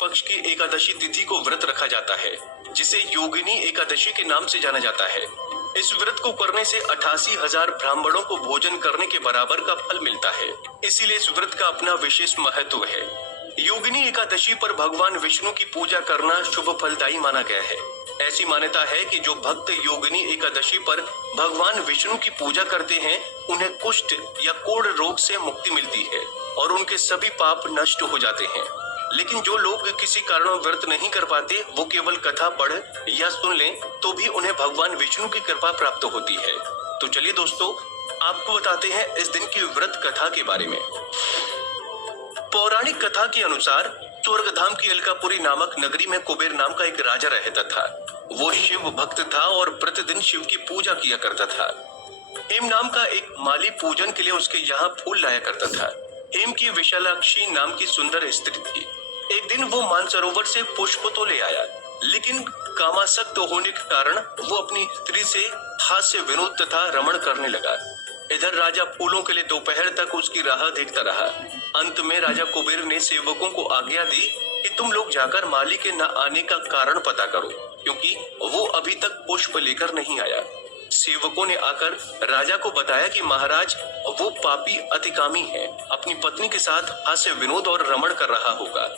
पक्ष की एकादशी तिथि को व्रत रखा जाता है, जिसे योगिनी एकादशी के नाम से जाना जाता है। इस व्रत को करने से 88,000 ब्राह्मणों को भोजन करने के बराबर का फल मिलता है। इसीलिए इस व्रत का अपना विशेष महत्व है। योगिनी एकादशी पर भगवान विष्णु की पूजा करना शुभ फलदायी माना गया है। ऐसी मान्यता है कि जो भक्त योगिनी एकादशी पर भगवान विष्णु की पूजा करते हैं, उन्हें कुष्ठ या कोढ़ रोग से मुक्ति मिलती है और उनके सभी पाप नष्ट हो जाते हैं। लेकिन जो लोग किसी कारण व्रत नहीं कर पाते, वो केवल कथा पढ़ या सुन लें तो भी उन्हें भगवान विष्णु की कृपा प्राप्त होती है। तो चलिए दोस्तों, आपको बताते हैं इस दिन की व्रत कथा के बारे में। पौराणिक कथा के अनुसार स्वर्गधाम की अलकापुरी नामक नगरी में कुबेर नाम का एक राजा रहता था। वो शिव भक्त था और प्रतिदिन शिव की पूजा किया करता था। हेम नाम का एक माली पूजन के लिए उसके यहाँ फूल लाया करता था। हेम की विशालाक्षी नाम की सुंदर स्त्री थी। एक दिन वो मानसरोवर से पुष्प तो ले आया, लेकिन कामासक्त होने के कारण वो अपनी स्त्री से हास्य विनोद तथा रमण करने लगा। इधर राजा फूलों के लिए दोपहर तक उसकी राह देखता रहा। अंत में राजा कुबेर ने सेवकों को आज्ञा दी कि तुम लोग जाकर माली के न आने का कारण पता करो, क्योंकि वो अभी तक पुष्प लेकर नहीं आया। सेवकों ने आकर राजा को बताया कि महाराज, वो पापी अतिकामी है, अपनी पत्नी के साथ हास्य विनोद और रमण कर रहा होगा।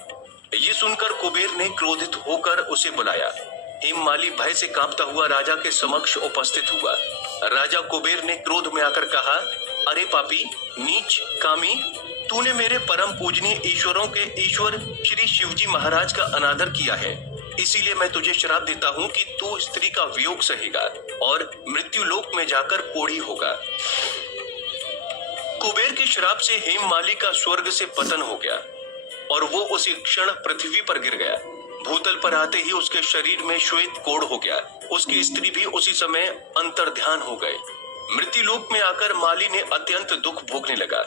ये सुनकर कुबेर ने क्रोधित होकर उसे बुलाया। हेममाली भय से कांपता हुआ राजा के समक्ष उपस्थित हुआ। राजा कुबेर ने क्रोध में आकर कहा, अरे पापी, नीच, कामी, तूने मेरे परम पूजनीय ईश्वरों के ईश्वर श्री शिवजी महाराज का अनादर किया है। इसीलिए मैं तुझे श्राप देता हूँ कि तू स्त्री का वियोग सहेगा और मृत्यु लोक में जाकर कोढ़ी होगा। कुबेर के श्राप से हेममाली का स्वर्ग से पतन हो गया और वो उसी क्षण पृथ्वी पर गिर गया। भूतल पर आते ही उसके शरीर में श्वेत कोढ़ हो गया। उसकी स्त्री भी उसी समय अंतर्ध्यान हो गए। मृत्यु लोक में आकर माली ने अत्यंत दुख भोगने लगा।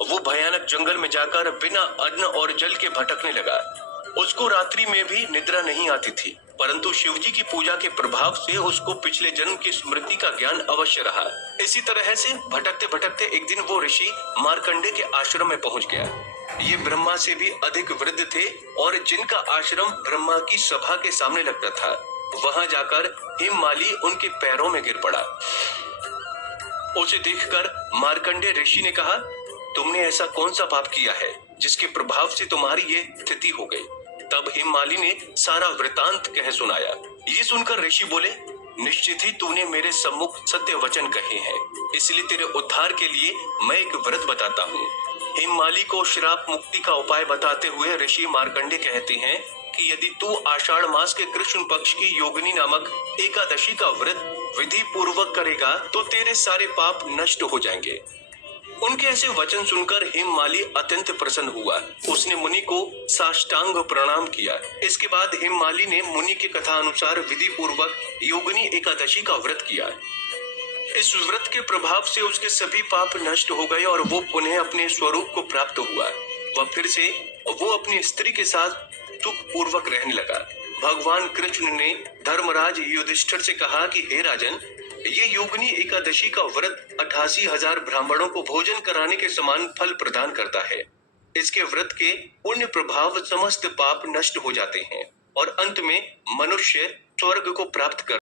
वो भयानक जंगल में जाकर बिना अन्न और जल के भटकने लगा। उसको रात्रि में भी निद्रा नहीं आती थी, परंतु शिवजी की पूजा के प्रभाव से उसको पिछले जन्म की स्मृति का ज्ञान अवश्य रहा। इसी तरह से भटकते भटकते एक दिन वो ऋषि मार्कंडे के आश्रम में पहुंच गया। ये ब्रह्मा से भी अधिक वृद्ध थे और जिनका आश्रम ब्रह्मा की सभा के सामने लगता था। वहां जाकर हेममाली उनके पैरों में गिर पड़ा। उसे देखकर मार्कंडे ऋषि ने कहा, तुमने ऐसा कौन सा पाप किया है जिसके प्रभाव से तुम्हारी ये स्थिति हो गई? तब हेममाली ने सारा वृतांत कह सुनाया। ये सुनकर ऋषि बोले, निश्चित ही तूने मेरे सम्मुख सत्य वचन कहे हैं, इसलिए तेरे उद्धार के लिए मैं एक व्रत बताता हूँ। हेममाली को श्राप मुक्ति का उपाय बताते हुए ऋषि मार्कंडे कहते हैं कि यदि तू आषाढ़ मास के कृष्ण पक्ष की योगिनी नामक एकादशी का व्रत विधि पूर्वक करेगा तो तेरे सारे पाप नष्ट हो जाएंगे। उनके ऐसे वचन सुनकर हेममाली अत्यंत प्रसन्न हुआ। उसने मुनि को साष्टांग प्रणाम किया। इसके बाद हेममाली ने मुनि की कथा अनुसार विधि पूर्वक योगिनी एकादशी का व्रत किया। इस व्रत के प्रभाव से उसके सभी पाप नष्ट हो गए और वो पुनः अपने स्वरूप को प्राप्त हुआ। वह फिर से वो अपनी स्त्री के साथ सुख पूर्वक रहने लगा। भगवान कृष्ण ने धर्मराज युधिष्ठिर से कहा कि हे राजन, ये योगिनी एकादशी का व्रत 88,000 ब्राह्मणों को भोजन कराने के समान फल प्रदान करता है। इसके व्रत के पुण्य प्रभाव समस्त पाप नष्ट हो जाते हैं और अंत में मनुष्य स्वर्ग को प्राप्त कर